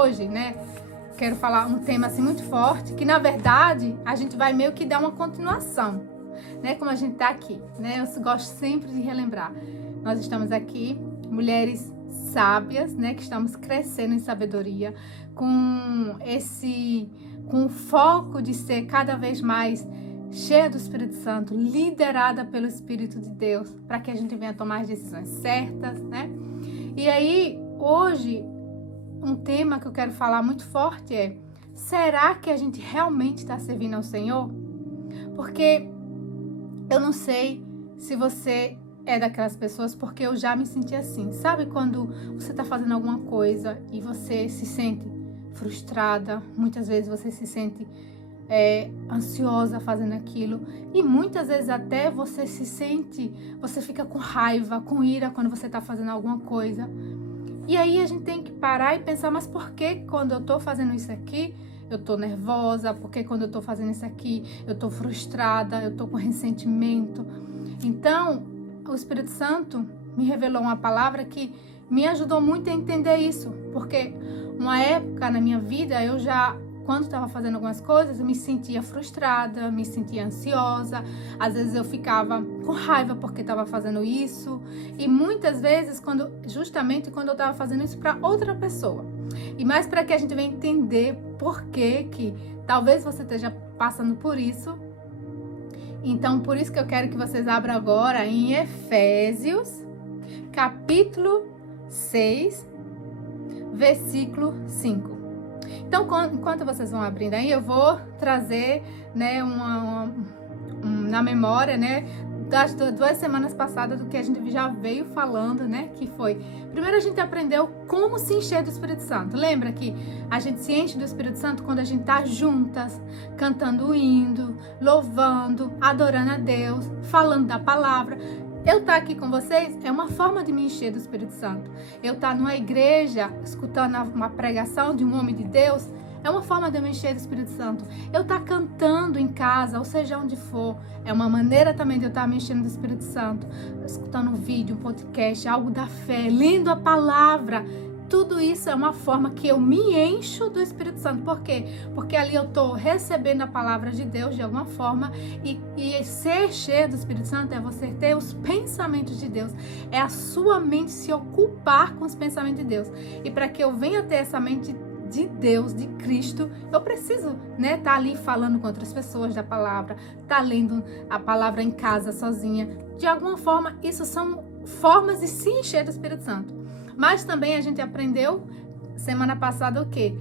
hoje, né, quero falar um tema assim muito forte, que na verdade a gente vai meio que dar uma continuação, né, como a gente tá aqui, né, eu gosto sempre de relembrar. Nós estamos aqui, mulheres sábias, né, que estamos crescendo em sabedoria, com o foco de ser cada vez mais cheia do Espírito Santo, liderada pelo Espírito de Deus, para que a gente venha tomar as decisões certas, né? E aí, hoje, um tema que eu quero falar muito forte é: será que a gente realmente está servindo ao Senhor? Porque eu não sei se você é daquelas pessoas, porque eu já me senti assim. Sabe quando você está fazendo alguma coisa e você se sente frustrada? Muitas vezes você se sente ansiosa fazendo aquilo, e muitas vezes até você fica com raiva, com ira quando você está fazendo alguma coisa. E aí a gente tem que parar e pensar, mas por que quando eu tô fazendo isso aqui, eu tô nervosa? Por que quando eu tô fazendo isso aqui, eu tô frustrada, eu tô com ressentimento? Então, o Espírito Santo me revelou uma palavra que me ajudou muito a entender isso, porque uma época na minha vida, quando estava fazendo algumas coisas, eu me sentia frustrada, me sentia ansiosa, às vezes eu ficava com raiva porque estava fazendo isso, e muitas vezes justamente quando eu estava fazendo isso para outra pessoa. E mais para que a gente venha entender por que talvez você esteja passando por isso. Então, por isso que eu quero que vocês abram agora em Efésios, capítulo 6, versículo 5. Então, enquanto vocês vão abrindo aí, eu vou trazer, né, na memória, né, das 2 semanas passadas do que a gente já veio falando, né, que foi, primeiro a gente aprendeu como se encher do Espírito Santo. Lembra que a gente se enche do Espírito Santo quando a gente tá juntas, cantando hino, louvando, adorando a Deus, falando da palavra. Eu estar aqui com vocês é uma forma de me encher do Espírito Santo. Eu estar numa igreja, escutando uma pregação de um homem de Deus, é uma forma de eu me encher do Espírito Santo. Eu estar cantando em casa, ou seja, onde for, é uma maneira também de eu estar me enchendo do Espírito Santo. Escutando um vídeo, um podcast, algo da fé, lendo a palavra. Tudo isso é uma forma que eu me encho do Espírito Santo. Por quê? Porque ali eu estou recebendo a palavra de Deus de alguma forma, e ser cheio do Espírito Santo é você ter os pensamentos de Deus. É a sua mente se ocupar com os pensamentos de Deus. E para que eu venha ter essa mente de Deus, de Cristo, eu preciso, né, tá ali falando com outras pessoas da palavra, tá lendo a palavra em casa sozinha. De alguma forma, isso são formas de se encher do Espírito Santo. Mas também a gente aprendeu semana passada o quê?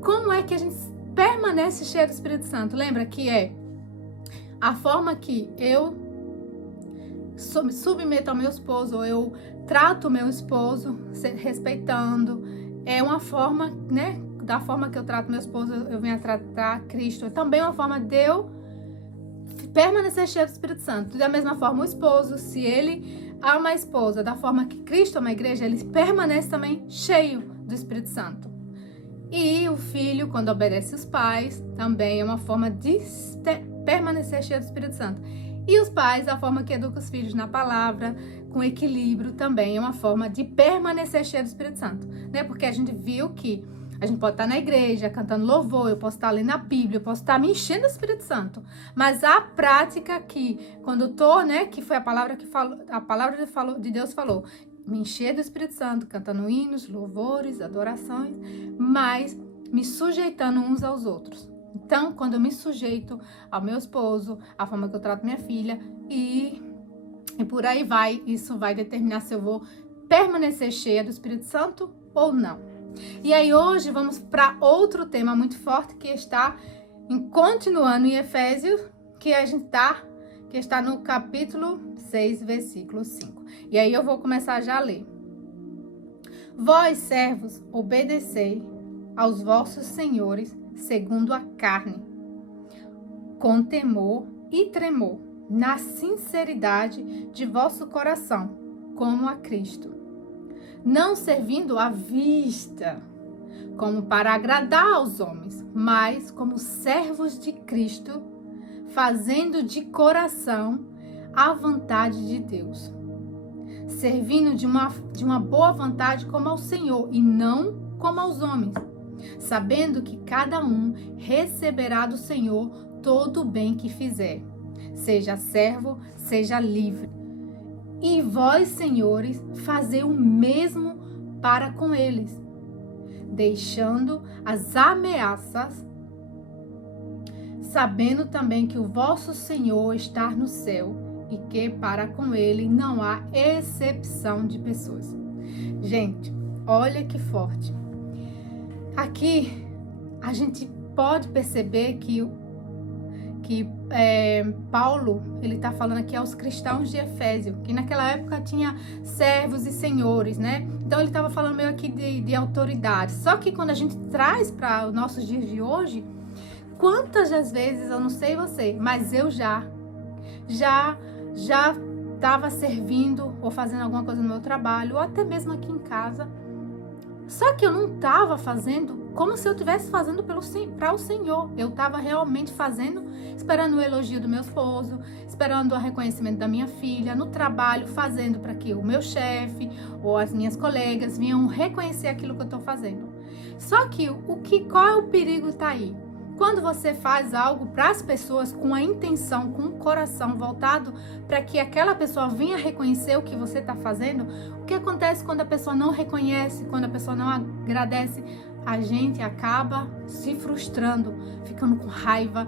Como é que a gente permanece cheio do Espírito Santo? Lembra que é a forma que eu me submeto ao meu esposo, ou eu trato o meu esposo respeitando. É uma forma, né? Da forma que eu trato meu esposo, eu venho a tratar Cristo. É também uma forma de eu permanecer cheio do Espírito Santo. Da mesma forma, o esposo, se ele ama a esposa da forma que Cristo ama a igreja, ele permanece também cheio do Espírito Santo. E o filho, quando obedece os pais, também é uma forma de permanecer cheio do Espírito Santo. E os pais, a forma que educam os filhos na palavra, com equilíbrio, também é uma forma de permanecer cheio do Espírito Santo, né? Porque a gente viu que a gente pode estar na igreja, cantando louvor, eu posso estar lendo a Bíblia, eu posso estar me enchendo do Espírito Santo. Mas a prática aqui, quando eu tô, né, que foi a palavra de Deus falou, me encher do Espírito Santo, cantando hinos, louvores, adorações, mas me sujeitando uns aos outros. Então, quando eu me sujeito ao meu esposo, à forma que eu trato minha filha, e por aí vai, isso vai determinar se eu vou permanecer cheia do Espírito Santo ou não. E aí hoje vamos para outro tema muito forte que está continuando em Efésios, que está no capítulo 6, versículo 5. E aí eu vou começar já a ler. Vós, servos, obedecei aos vossos senhores segundo a carne, com temor e tremor, na sinceridade de vosso coração, como a Cristo, não servindo à vista, como para agradar aos homens, mas como servos de Cristo, fazendo de coração a vontade de Deus, servindo de uma boa vontade como ao Senhor, e não como aos homens, sabendo que cada um receberá do Senhor todo o bem que fizer, seja servo, seja livre. E vós, senhores, fazei o mesmo para com eles, deixando as ameaças, sabendo também que o vosso Senhor está no céu e que para com ele não há exceção de pessoas. Gente, olha que forte. Aqui a gente pode perceber que Paulo, ele está falando aqui aos cristãos de Efésio, que naquela época tinha servos e senhores, né? Então ele estava falando meio aqui de autoridade. Só que quando a gente traz para os nossos dias de hoje, quantas das vezes, eu não sei você, mas eu já estava servindo ou fazendo alguma coisa no meu trabalho, ou até mesmo aqui em casa. Só que eu não estava fazendo como se eu estivesse fazendo para o Senhor. Eu estava realmente fazendo, esperando o elogio do meu esposo, esperando o reconhecimento da minha filha, no trabalho, fazendo para que o meu chefe ou as minhas colegas venham reconhecer aquilo que eu estou fazendo. Só que qual é o perigo está aí? Quando você faz algo para as pessoas com a intenção, com o coração voltado para que aquela pessoa venha reconhecer o que você está fazendo, o que acontece quando a pessoa não reconhece, quando a pessoa não agradece? A gente acaba se frustrando, ficando com raiva,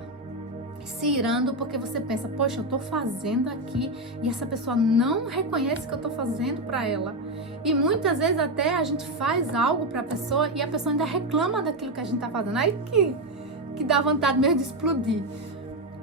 se irando, porque você pensa, poxa, eu estou fazendo aqui e essa pessoa não reconhece que eu estou fazendo para ela. E muitas vezes até a gente faz algo para a pessoa e a pessoa ainda reclama daquilo que a gente está fazendo. Aí que dá vontade mesmo de explodir.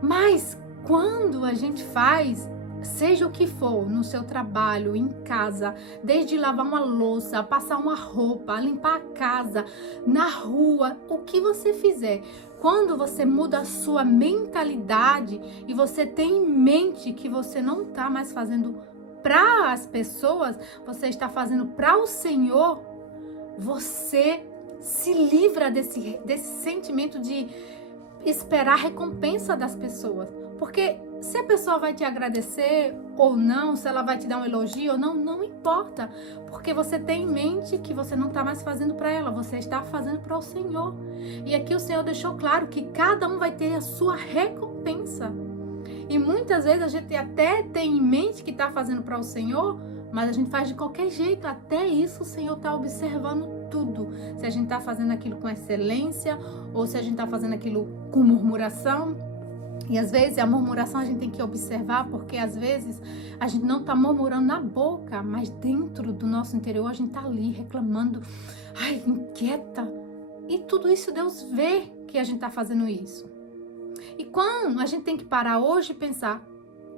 Mas quando a gente faz, seja o que for, no seu trabalho, em casa, desde lavar uma louça, passar uma roupa, limpar a casa, na rua, o que você fizer, quando você muda a sua mentalidade e você tem em mente que você não está mais fazendo para as pessoas, você está fazendo para o Senhor, você se livra desse sentimento de esperar a recompensa das pessoas. Porque se a pessoa vai te agradecer ou não, se ela vai te dar um elogio ou não, não importa. Porque você tem em mente que você não está mais fazendo para ela, você está fazendo para o Senhor. E aqui o Senhor deixou claro que cada um vai ter a sua recompensa. E muitas vezes a gente até tem em mente que está fazendo para o Senhor, mas a gente faz de qualquer jeito. Até isso o Senhor está observando tudo. Se a gente está fazendo aquilo com excelência ou se a gente está fazendo aquilo com murmuração. E às vezes a murmuração a gente tem que observar, porque às vezes a gente não está murmurando na boca, mas dentro do nosso interior a gente está ali reclamando, ai, inquieta. E tudo isso Deus vê que a gente está fazendo isso. E quando a gente tem que parar hoje e pensar,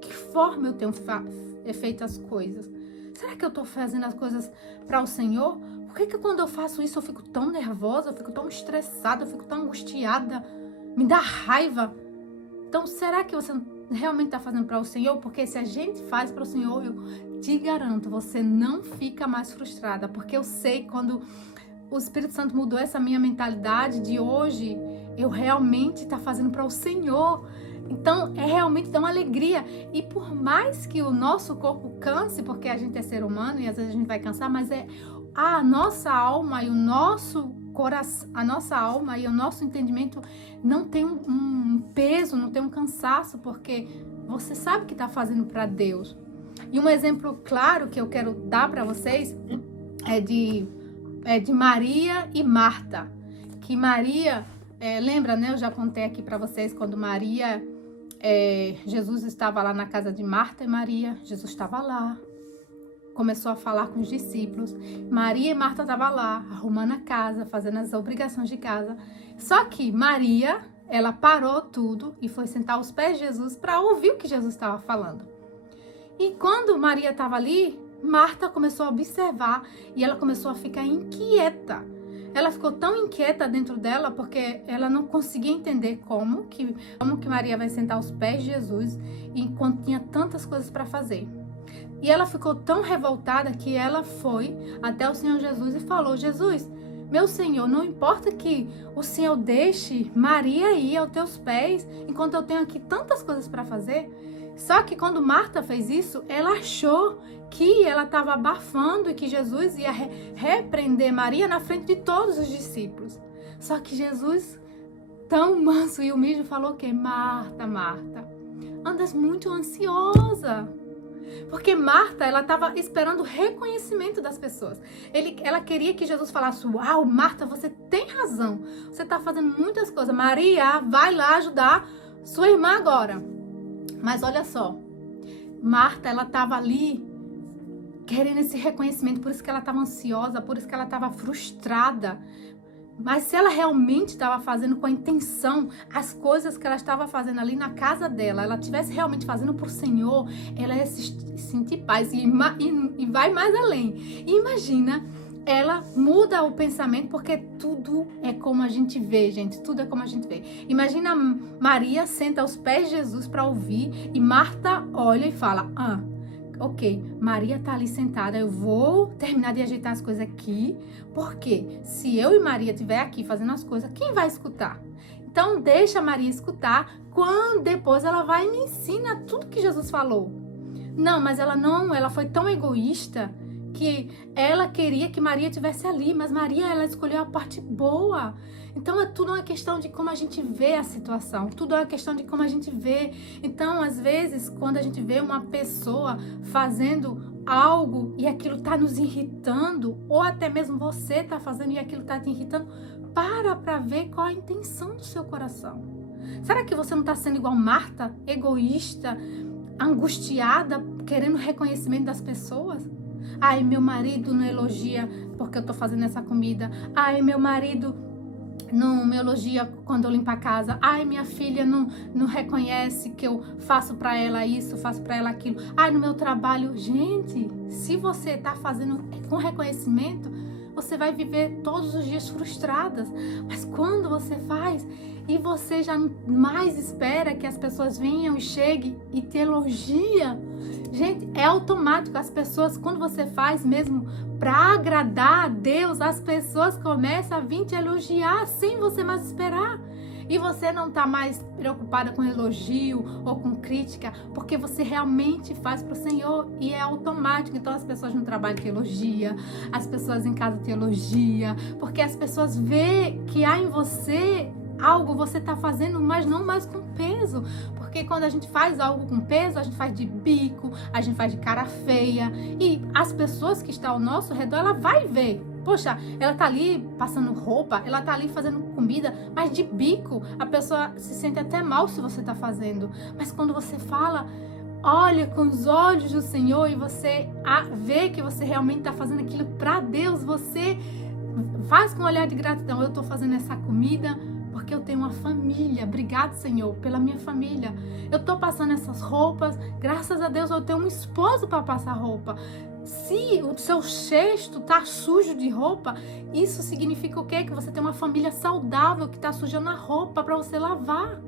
que forma eu tenho feito as coisas? Será que eu estou fazendo as coisas para o Senhor? Por que quando eu faço isso eu fico tão nervosa, eu fico tão estressada, eu fico tão angustiada, me dá raiva? Então, será que você realmente está fazendo para o Senhor? Porque se a gente faz para o Senhor, eu te garanto, você não fica mais frustrada. Porque eu sei quando o Espírito Santo mudou essa minha mentalidade de hoje, eu realmente estou fazendo para o Senhor. Então, realmente dá uma alegria. E por mais que o nosso corpo canse, porque a gente é ser humano e às vezes a gente vai cansar, mas a nossa alma e o nosso coração, a nossa alma e o nosso entendimento não tem um peso, não tem um cansaço, porque você sabe que está fazendo para Deus. E um exemplo claro que eu quero dar para vocês é de Maria e Marta. Que Maria, lembra, né? Eu já contei aqui para vocês quando Maria, Jesus estava lá na casa de Marta e Maria, Jesus estava lá. Começou a falar com os discípulos. Maria e Marta estavam lá, arrumando a casa, fazendo as obrigações de casa. Só que Maria, ela parou tudo e foi sentar aos pés de Jesus para ouvir o que Jesus estava falando. E quando Maria estava ali, Marta começou a observar e ela começou a ficar inquieta. Ela ficou tão inquieta dentro dela porque ela não conseguia entender como que Maria vai sentar aos pés de Jesus enquanto tinha tantas coisas para fazer. E ela ficou tão revoltada que ela foi até o Senhor Jesus e falou: Jesus, meu Senhor, não importa que o Senhor deixe Maria ir aos teus pés enquanto eu tenho aqui tantas coisas para fazer. Só que quando Marta fez isso, ela achou que ela estava abafando e que Jesus ia repreender Maria na frente de todos os discípulos. Só que Jesus, tão manso e humilde, falou que Marta, Marta, andas muito ansiosa. Porque Marta, ela estava esperando o reconhecimento das pessoas. Ela queria que Jesus falasse: uau, Marta, você tem razão. Você está fazendo muitas coisas. Maria, vai lá ajudar sua irmã agora. Mas olha só, Marta, ela estava ali querendo esse reconhecimento. Por isso que ela estava ansiosa, por isso que ela estava frustrada. Mas se ela realmente estava fazendo com a intenção as coisas que ela estava fazendo ali na casa dela, ela estivesse realmente fazendo por Senhor, ela ia se sentir paz e vai mais além. E imagina, ela muda o pensamento, porque tudo é como a gente vê, gente, tudo é como a gente vê. Imagina Maria senta aos pés de Jesus para ouvir e Marta olha e fala: ok, Maria tá ali sentada, eu vou terminar de ajeitar as coisas aqui, porque se eu e Maria estiver aqui fazendo as coisas, quem vai escutar? Então deixa Maria escutar, quando depois ela vai e me ensina tudo que Jesus falou. Não, mas ela foi tão egoísta que ela queria que Maria estivesse ali, mas Maria, ela escolheu a parte boa. Então, tudo uma questão de como a gente vê a situação, tudo é uma questão de como a gente vê. Então, às vezes, quando a gente vê uma pessoa fazendo algo e aquilo está nos irritando, ou até mesmo você está fazendo e aquilo está te irritando, para ver qual a intenção do seu coração. Será que você não está sendo igual Marta, egoísta, angustiada, querendo reconhecimento das pessoas? Ai, meu marido não elogia porque eu tô fazendo essa comida. Ai, meu marido não me elogia quando eu limpo a casa. Ai, minha filha não reconhece que eu faço pra ela isso, faço pra ela aquilo. Ai, no meu trabalho. Gente, se você tá fazendo com reconhecimento, você vai viver todos os dias frustradas. Mas quando você faz e você já mais espera que as pessoas venham e cheguem e te elogiam, gente, é automático. As pessoas, quando você faz mesmo para agradar a Deus, as pessoas começam a vir te elogiar sem você mais esperar. E você não está mais preocupada com elogio ou com crítica, porque você realmente faz para o Senhor e é automático. Então as pessoas no trabalho te elogiam, as pessoas em casa te elogiam, porque as pessoas veem que há em você algo você está fazendo, mas não mais com peso. Porque quando a gente faz algo com peso, a gente faz de bico, a gente faz de cara feia. E as pessoas que estão ao nosso redor, ela vai ver. Poxa, ela tá ali passando roupa, ela tá ali fazendo comida, mas de bico. A pessoa se sente até mal se você tá fazendo. Mas quando você fala, olha com os olhos do Senhor e você vê que você realmente tá fazendo aquilo para Deus, você faz com um olhar de gratidão. Eu tô fazendo essa comida porque eu tenho uma família. Obrigado, Senhor, pela minha família. Eu tô passando essas roupas, graças a Deus eu tenho um esposo para passar roupa. Se o seu cesto tá sujo de roupa, isso significa o quê? Que você tem uma família saudável que tá sujando a roupa para você lavar.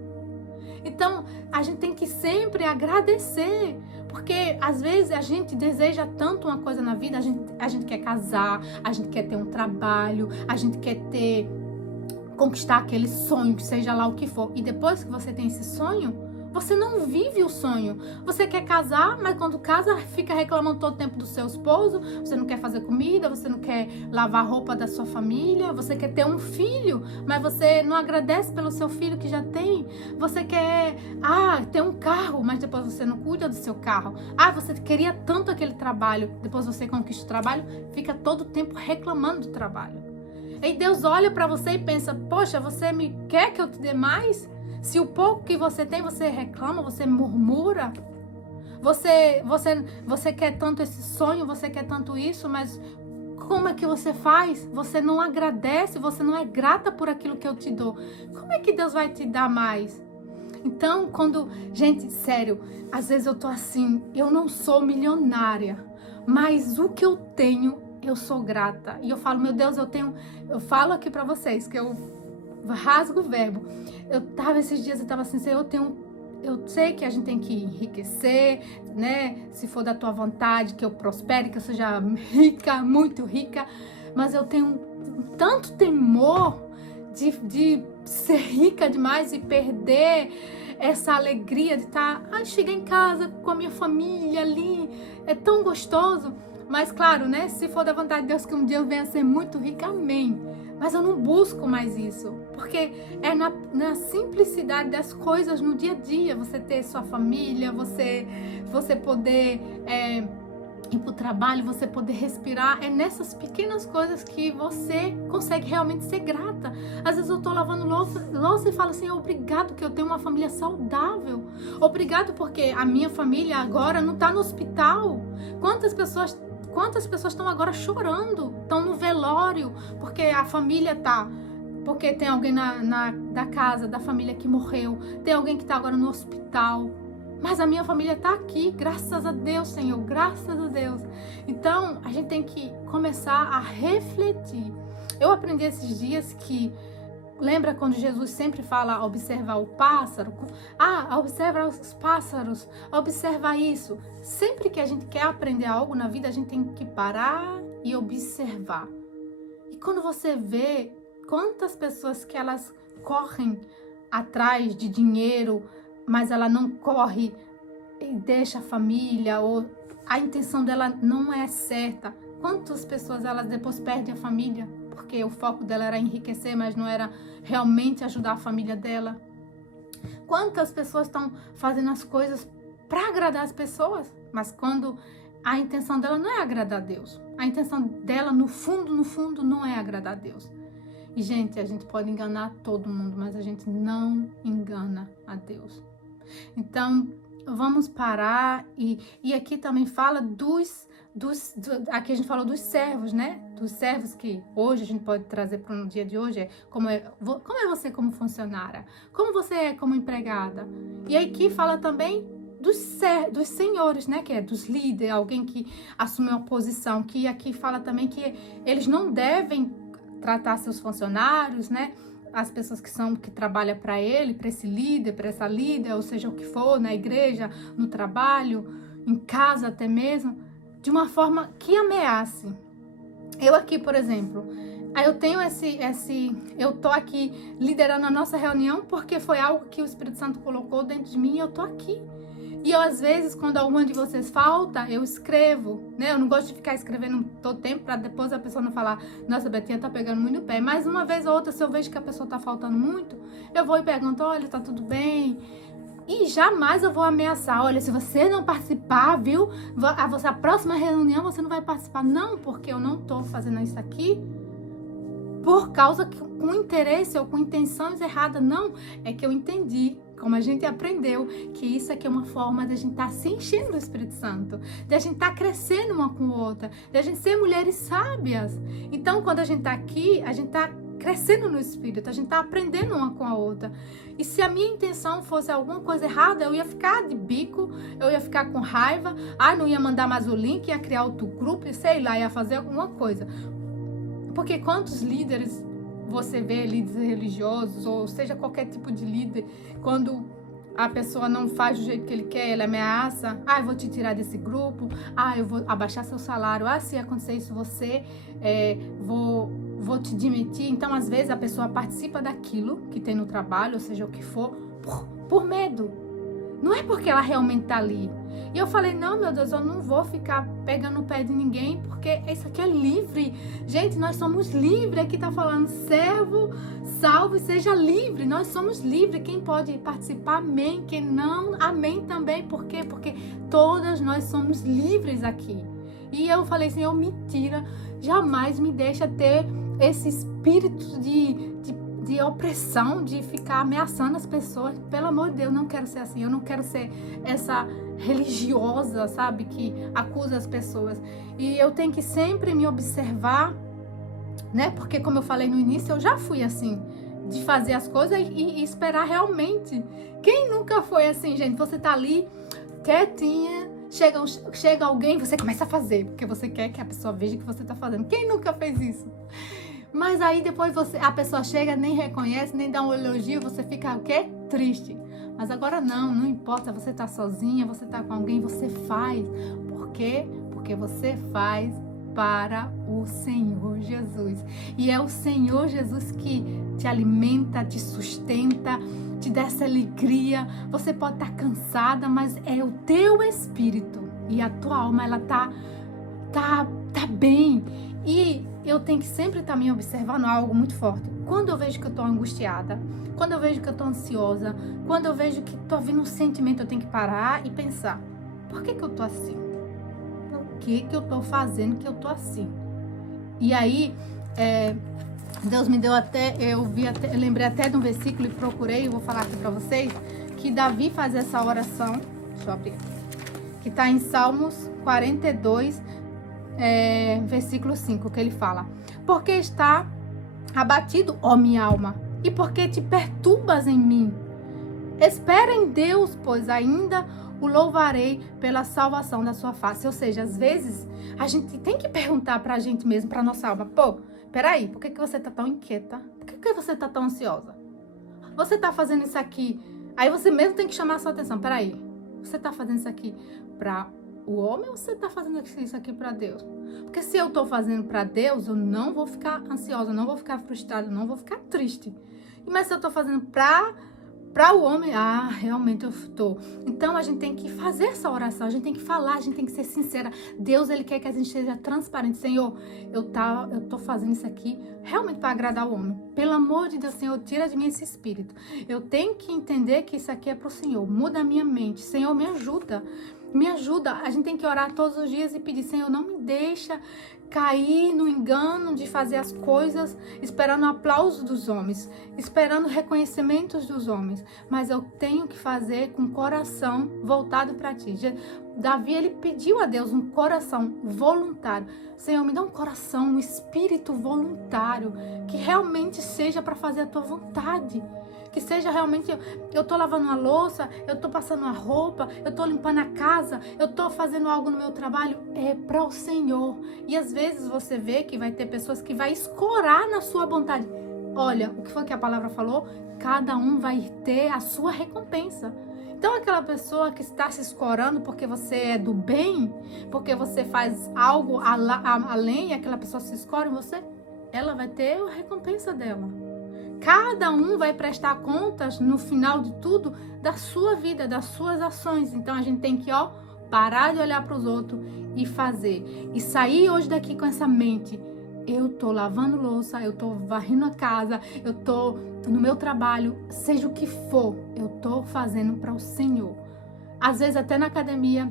Então, a gente tem que sempre agradecer, porque às vezes a gente deseja tanto uma coisa na vida, a gente quer casar, a gente quer ter um trabalho, a gente quer conquistar aquele sonho, que seja lá o que for. E depois que você tem esse sonho, você não vive o sonho. Você quer casar, mas quando casa, fica reclamando todo o tempo do seu esposo. Você não quer fazer comida, você não quer lavar a roupa da sua família. Você quer ter um filho, mas você não agradece pelo seu filho que já tem. Você quer ter um carro, mas depois você não cuida do seu carro. Você queria tanto aquele trabalho, depois você conquista o trabalho, fica todo o tempo reclamando do trabalho. E Deus olha para você e pensa: poxa, você me quer que eu te dê mais? Se o pouco que você tem, você reclama, você murmura, você quer tanto esse sonho, você quer tanto isso, mas como é que você faz? Você não agradece, você não é grata por aquilo que eu te dou. Como é que Deus vai te dar mais? Então, gente, sério, às vezes eu tô assim, eu não sou milionária, mas o que eu tenho, eu sou grata. E eu falo, meu Deus, eu falo aqui pra vocês, que eu rasgo o verbo. Esses dias eu tava assim, Senhor, eu sei que a gente tem que enriquecer, né? Se for da tua vontade, que eu prospere, que eu seja rica, muito rica, mas eu tenho tanto temor de ser rica demais e perder essa alegria de estar, chegar em casa com a minha família ali, é tão gostoso. Mas claro, né, se for da vontade de Deus que um dia eu venha a ser muito rica, amém. Mas eu não busco mais isso, porque é na simplicidade das coisas no dia a dia, você ter sua família, você poder ir para o trabalho, você poder respirar, é nessas pequenas coisas que você consegue realmente ser grata. Às vezes eu tô lavando louça e falo assim, obrigado que eu tenho uma família saudável, obrigado porque a minha família agora não tá no hospital. Quantas pessoas estão agora chorando, estão no velório, porque a família tá, porque tem alguém da casa, da família que morreu, tem alguém que tá agora no hospital. Mas a minha família está aqui, graças a Deus, Senhor, graças a Deus. Então, a gente tem que começar a refletir. Eu aprendi esses dias que, lembra quando Jesus sempre fala observar o pássaro? Observa os pássaros, observa isso. Sempre que a gente quer aprender algo na vida, a gente tem que parar e observar. E quando você vê quantas pessoas que elas correm atrás de dinheiro, mas ela não corre e deixa a família, ou a intenção dela não é certa. Quantas pessoas elas depois perdem a família, porque o foco dela era enriquecer, mas não era realmente ajudar a família dela. Quantas pessoas estão fazendo as coisas para agradar as pessoas, mas quando a intenção dela não é agradar a Deus. A intenção dela, no fundo, não é agradar a Deus. E, gente, a gente pode enganar todo mundo, mas a gente não engana a Deus. Então, vamos parar e aqui também fala aqui a gente falou dos servos, né? Dos servos que hoje a gente pode trazer para o dia de hoje, como é você como funcionária, como você é como empregada. E aqui fala também dos senhores, né? Que é dos líderes, alguém que assume uma posição, que aqui fala também que eles não devem tratar seus funcionários, né? As pessoas que trabalham para ele, para esse líder, para essa líder, ou seja, o que for, na igreja, no trabalho, em casa até mesmo, de uma forma que ameace. Eu aqui, por exemplo, eu tenho eu tô aqui liderando a nossa reunião porque foi algo que o Espírito Santo colocou dentro de mim e eu tô aqui. E eu, às vezes, quando alguma de vocês falta, eu escrevo, né? Eu não gosto de ficar escrevendo todo tempo para depois a pessoa não falar, nossa, Betinha tá pegando muito no pé. Mas uma vez ou outra, se eu vejo que a pessoa tá faltando muito, eu vou e pergunto, olha, tá tudo bem? E jamais eu vou ameaçar, olha, se você não participar, viu? A próxima reunião você não vai participar. Não, porque eu não tô fazendo isso aqui por causa que com interesse ou com intenções erradas. Não, é que eu entendi, como a gente aprendeu, que isso aqui é uma forma de a gente estar se enchendo do Espírito Santo, de a gente estar crescendo uma com a outra, de a gente ser mulheres sábias. Então, quando a gente está aqui, a gente está crescendo no Espírito, a gente está aprendendo uma com a outra. E se a minha intenção fosse alguma coisa errada, eu ia ficar de bico, eu ia ficar com raiva, não ia mandar mais o link, ia criar outro grupo, sei lá, ia fazer alguma coisa. Porque quantos líderes você vê, líderes religiosos, ou seja, qualquer tipo de líder, quando a pessoa não faz do jeito que ele quer, ele ameaça, eu vou te tirar desse grupo, eu vou abaixar seu salário, se acontecer isso você, vou te demitir. Então, às vezes, a pessoa participa daquilo que tem no trabalho, ou seja, o que for, por medo. Não é porque ela realmente tá ali. E eu falei, não, meu Deus, eu não vou ficar pegando o pé de ninguém, porque isso aqui é livre. Gente, nós somos livres. Aqui tá falando, servo, salve, seja livre. Nós somos livres. Quem pode participar, amém. Quem não, amém também. Por quê? Porque todas nós somos livres aqui. E eu falei, Senhor, me tira, jamais me deixa ter esse espírito de opressão, de ficar ameaçando as pessoas. Pelo amor de Deus, não quero ser assim. Eu não quero ser essa religiosa, sabe, que acusa as pessoas. E eu tenho que sempre me observar, né, porque como eu falei no início, eu já fui assim, de fazer as coisas e esperar realmente. Quem nunca foi assim, gente? Você tá ali, quietinha, chega alguém, você começa a fazer, porque você quer que a pessoa veja que você tá fazendo. Quem nunca fez isso? Mas aí depois a pessoa chega, nem reconhece, nem dá um elogio, você fica o quê? Triste. Mas agora não importa, você tá sozinha, você tá com alguém, você faz. Por quê? Porque você faz para o Senhor Jesus. E é o Senhor Jesus que te alimenta, te sustenta, te dá essa alegria. Você pode estar cansada, mas é o teu espírito e a tua alma, ela tá bem. E eu tenho que sempre estar me observando algo muito forte. Quando eu vejo que eu estou angustiada, quando eu vejo que eu estou ansiosa, quando eu vejo que estou vindo um sentimento, eu tenho que parar e pensar: por que eu estou assim? Por que eu estou fazendo que eu estou assim? E aí, Deus me deu até, eu lembrei até de um versículo e procurei, eu vou falar aqui para vocês, que Davi faz essa oração, deixa eu abrir, que está em Salmos 42, versículo 5, que ele fala: porque está abatido, ó minha alma, e porque te perturbas em mim? Espera em Deus, pois ainda o louvarei pela salvação da sua face. Ou seja, às vezes a gente tem que perguntar pra gente mesmo, pra nossa alma: pô, peraí, por que você tá tão inquieta? Por que você tá tão ansiosa? Você tá fazendo isso aqui? Aí você mesmo tem que chamar a sua atenção: peraí, você tá fazendo isso aqui pra o homem ou você tá fazendo isso aqui pra Deus? Porque se eu tô fazendo pra Deus, eu não vou ficar ansiosa, não vou ficar frustrada, não vou ficar triste. Mas se eu tô fazendo pra o homem, realmente eu estou. Então a gente tem que fazer essa oração, a gente tem que falar, a gente tem que ser sincera. Deus, ele quer que a gente seja transparente. Senhor, eu tô fazendo isso aqui realmente para agradar o homem. Pelo amor de Deus, Senhor, tira de mim esse espírito. Eu tenho que entender que isso aqui é pro Senhor. Muda a minha mente. Senhor, me ajuda. Me ajuda. A gente tem que orar todos os dias e pedir: Senhor, não me deixa cair no engano de fazer as coisas esperando o aplauso dos homens, esperando reconhecimentos dos homens, mas eu tenho que fazer com o coração voltado para ti. Davi, ele pediu a Deus um coração voluntário. Senhor, me dá um coração, um espírito voluntário, que realmente seja para fazer a tua vontade. Que seja realmente, eu tô lavando uma louça, eu tô passando uma roupa, eu tô limpando a casa, eu tô fazendo algo no meu trabalho, é para o Senhor. E às vezes você vê que vai ter pessoas que vai escorar na sua vontade. Olha, o que foi que a palavra falou? Cada um vai ter a sua recompensa. Então aquela pessoa que está se escorando porque você é do bem, porque você faz algo além, e aquela pessoa se escora em você, ela vai ter a recompensa dela. Cada um vai prestar contas no final de tudo da sua vida, das suas ações. Então a gente tem que parar de olhar para os outros e fazer. E sair hoje daqui com essa mente: eu tô lavando louça, eu tô varrendo a casa, eu tô no meu trabalho, seja o que for, eu tô fazendo para o Senhor. Às vezes até na academia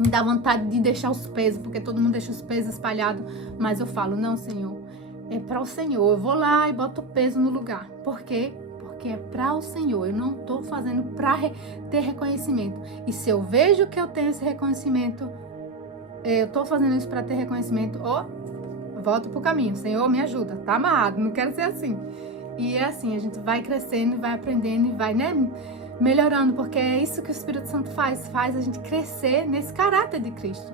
me dá vontade de deixar os pesos, porque todo mundo deixa os pesos espalhados, mas eu falo: não, Senhor, é para o Senhor. Eu vou lá e boto o peso no lugar. Por quê? Porque é para o Senhor. Eu não estou fazendo para ter reconhecimento. E se eu vejo que eu tenho esse reconhecimento, eu estou fazendo isso para ter reconhecimento, volto pro caminho. Senhor, me ajuda. Tá amarrado, não quero ser assim. E é assim, a gente vai crescendo, vai aprendendo e vai, melhorando, porque é isso que o Espírito Santo faz a gente crescer nesse caráter de Cristo.